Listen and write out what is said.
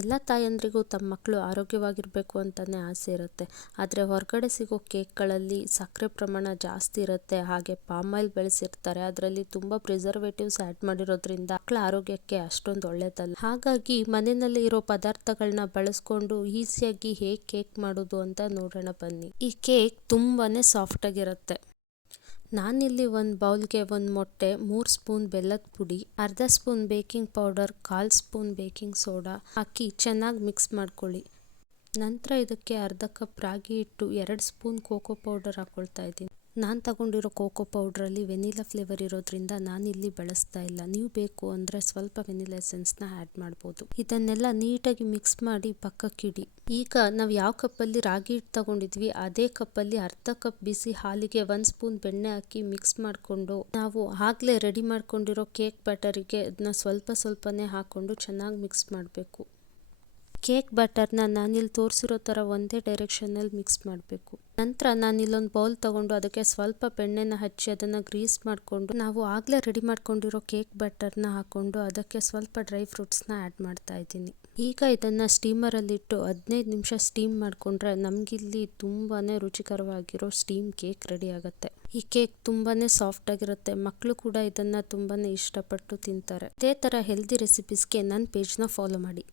ಎಲ್ಲ ತಾಯಂದ್ರಿಗೂ ತಮ್ಮ ಮಕ್ಕಳು ಆರೋಗ್ಯವಾಗಿರಬೇಕು ಅಂತಲೇ ಆಸೆ ಇರುತ್ತೆ. ಆದರೆ ಹೊರಗಡೆ ಸಿಗೋ ಕೇಕ್ಗಳಲ್ಲಿ ಸಕ್ಕರೆ ಪ್ರಮಾಣ ಜಾಸ್ತಿ ಇರುತ್ತೆ, ಹಾಗೆ ಪಾಮ್ ಆಯಿಲ್ ಬೆಳೆಸಿರ್ತಾರೆ. ಅದರಲ್ಲಿ ತುಂಬ ಪ್ರಿಸರ್ವೇಟಿವ್ಸ್ ಆ್ಯಡ್ ಮಾಡಿರೋದ್ರಿಂದ ಮಕ್ಕಳ ಆರೋಗ್ಯಕ್ಕೆ ಅಷ್ಟೊಂದು ಒಳ್ಳೆಯದಲ್ಲ. ಹಾಗಾಗಿ ಮನೆಯಲ್ಲಿ ಇರೋ ಪದಾರ್ಥಗಳನ್ನ ಬಳಸ್ಕೊಂಡು ಈಸಿಯಾಗಿ ಹೇಗೆ ಕೇಕ್ ಮಾಡೋದು ಅಂತ ನೋಡೋಣ ಬನ್ನಿ. ಈ ಕೇಕ್ ತುಂಬಾ ಸಾಫ್ಟ್ ಆಗಿರುತ್ತೆ. ನಾನಿಲ್ಲಿ ಒಂದು ಬೌಲ್ಗೆ 1 ಮೊಟ್ಟೆ, 3 ಸ್ಪೂನ್ ಬೆಲ್ಲದ ಪುಡಿ, ಅರ್ಧ spoon baking powder, 1/4 spoon baking soda ಹಾಕಿ ಚೆನ್ನಾಗಿ ಮಿಕ್ಸ್ ಮಾಡ್ಕೊಳ್ಳಿ. ನಂತರ ಇದಕ್ಕೆ ಅರ್ಧ ಕಪ್ ರಾಗಿ ಹಿಟ್ಟು, 2 ಸ್ಪೂನ್ ಕೋಕೋ ಪೌಡರ್ ಹಾಕ್ಕೊಳ್ತಾ ಇದ್ದೀನಿ. ನಾನು ತಗೊಂಡಿರೋ ಕೋಕೋ ಪೌಡ್ರಲ್ಲಿ ವೆನಿಲಾ ಫ್ಲೇವರ್ ಇರೋದ್ರಿಂದ ನಾನಿಲ್ಲಿ ಬಳಸ್ತಾ ಇಲ್ಲ. ನೀವು ಬೇಕು ಅಂದರೆ ಸ್ವಲ್ಪ ವೆನಿಲಾ ಎಸೆನ್ಸ್ನ ಆ್ಯಡ್ ಮಾಡ್ಬೋದು. ಇದನ್ನೆಲ್ಲ ನೀಟಾಗಿ ಮಿಕ್ಸ್ ಮಾಡಿ ಪಕ್ಕಕ್ಕಿಡಿ. ಈಗ ನಾವು ಯಾವ ಕಪ್ಪಲ್ಲಿ ರಾಗಿ ಹಿಟ್ಟು ತಗೊಂಡಿದ್ವಿ ಅದೇ ಕಪ್ಪಲ್ಲಿ ಅರ್ಧ ಕಪ್ ಬಿಸಿ ಹಾಲಿಗೆ 1 ಸ್ಪೂನ್ ಬೆಣ್ಣೆ ಹಾಕಿ ಮಿಕ್ಸ್ ಮಾಡಿಕೊಂಡು ನಾವು ಆಗಲೇ ರೆಡಿ ಮಾಡ್ಕೊಂಡಿರೋ ಕೇಕ್ ಬ್ಯಾಟರಿಗೆ ಅದನ್ನ ಸ್ವಲ್ಪನೇ ಹಾಕ್ಕೊಂಡು ಚೆನ್ನಾಗಿ ಮಿಕ್ಸ್ ಮಾಡಬೇಕು. ಕೇಕ್ ಬ್ಯಾಟರ್ನ ನಾನಿಲ್ಲಿ ತೋರಿಸಿರೋ ಥರ ಒಂದೇ ಡೈರೆಕ್ಷನಲ್ಲಿ ಮಿಕ್ಸ್ ಮಾಡಬೇಕು. ನಂತರ ನಾನಿಲ್ಲೊಂದು ಬೌಲ್ ತಗೊಂಡು ಅದಕ್ಕೆ ಸ್ವಲ್ಪ ಬೆಣ್ಣೆನ ಹಚ್ಚಿ ಅದನ್ನು ಗ್ರೀಸ್ ಮಾಡಿಕೊಂಡು ನಾವು ಆಗಲೇ ರೆಡಿ ಮಾಡ್ಕೊಂಡಿರೋ ಕೇಕ್ ಬ್ಯಾಟರ್ನ ಹಾಕ್ಕೊಂಡು ಅದಕ್ಕೆ ಸ್ವಲ್ಪ ಡ್ರೈ ಫ್ರೂಟ್ಸ್ನ ಆ್ಯಡ್ ಮಾಡ್ತಾ ಇದ್ದೀನಿ. ಈಗ ಇದನ್ನು ಸ್ಟೀಮರಲ್ಲಿಟ್ಟು 15 ನಿಮಿಷ ಸ್ಟೀಮ್ ಮಾಡಿಕೊಂಡ್ರೆ ನಮಗಿಲ್ಲಿ ತುಂಬಾ ರುಚಿಕರವಾಗಿರೋ ಸ್ಟೀಮ್ ಕೇಕ್ ರೆಡಿ ಆಗುತ್ತೆ. ಈ ಕೇಕ್ ತುಂಬಾ ಸಾಫ್ಟ್ ಆಗಿರುತ್ತೆ. ಮಕ್ಕಳು ಕೂಡ ಇದನ್ನು ತುಂಬಾ ಇಷ್ಟಪಟ್ಟು ತಿಂತಾರೆ. ಇದೇ ಥರ ಹೆಲ್ದಿ ರೆಸಿಪೀಸ್ಗೆ ನನ್ನ ಪೇಜ್ನ ಫಾಲೋ ಮಾಡಿ.